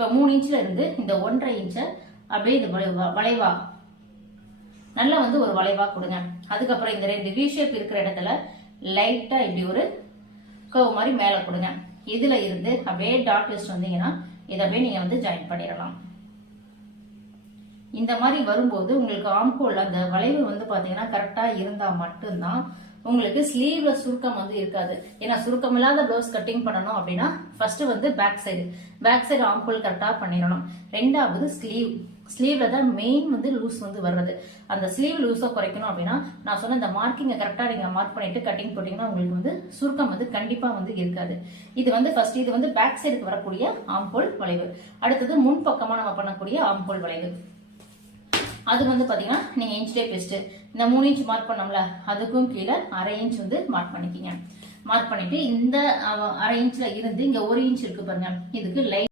இப்ப 3 இன்ச்ல இருந்து இந்த 1.5 இன்ச்சை அப்படியே இது வளைவா நல்லா வந்து ஒரு வளைவா கொடுங்க. அதுக்கப்புறம் இந்த 2 வி ஷேப் இருக்கிற இடத்துல லைட்டா இப்படி ஒரு கர்வ் மாதிரி மேல கொடுங்க. இதுல இருந்து அப்படியே டாட் லிஸ்ட் வந்தீங்கன்னா இதை அப்படியே நீங்க வந்து ஜாயின் பண்ணிடலாம். இந்த மாதிரி வரும்போது உங்களுக்கு ஆம்ஹோல் அந்த வளைவு வந்து பாத்தீங்கன்னா கரெக்டா இருந்தா மட்டும்தான் உங்களுக்கு ஸ்லீவ்ல சுருக்கம் வந்து இருக்காது. ஏன்னா சுருக்கம் இல்லாத ப்ளவுஸ் கட்டிங் பண்ணணும் அப்படின்னா ஃபர்ஸ்ட் வந்து பேக் சைடு ஆம்ஹோல் கரெக்டா பண்ணிடணும். ரெண்டாவது ஸ்லீவ்ல தான் மெயின் வந்து லூஸ் வந்து வர்றது. அந்த ஸ்லீவ் லூஸை குறைக்கணும் அப்படின்னா நான் சொன்ன இந்த மார்க்கிங்கை கரெக்டா நீங்க மார்க் பண்ணிட்டு கட்டிங் போட்டீங்கன்னா உங்களுக்கு வந்து சுருக்கம் வந்து கண்டிப்பா வந்து இருக்காது. இது வந்து ஃபர்ஸ்ட் இது வந்து பேக் சைடுக்கு வரக்கூடிய ஆம்ஹோல் வளைவு. அடுத்தது முன் பக்கமா நம்ம பண்ணக்கூடிய ஆம்ஹோல் வளைவு. அது வந்து பாத்தீங்கன்னா நீங்க இன்ச் டேப் பெஸ்ட் இந்த 3 இன்ச் மார்க் பண்ணோம்ல அதுக்கும் கீழே 1/2 இன்ச் வந்து மார்க் பண்ணிக்கிங்க. மார்க் பண்ணிட்டு இந்த 1/2 இன்ச்ல இருந்து இங்க 1 இன்ச் இருக்கு பாருங்க, இதுக்கு லைட்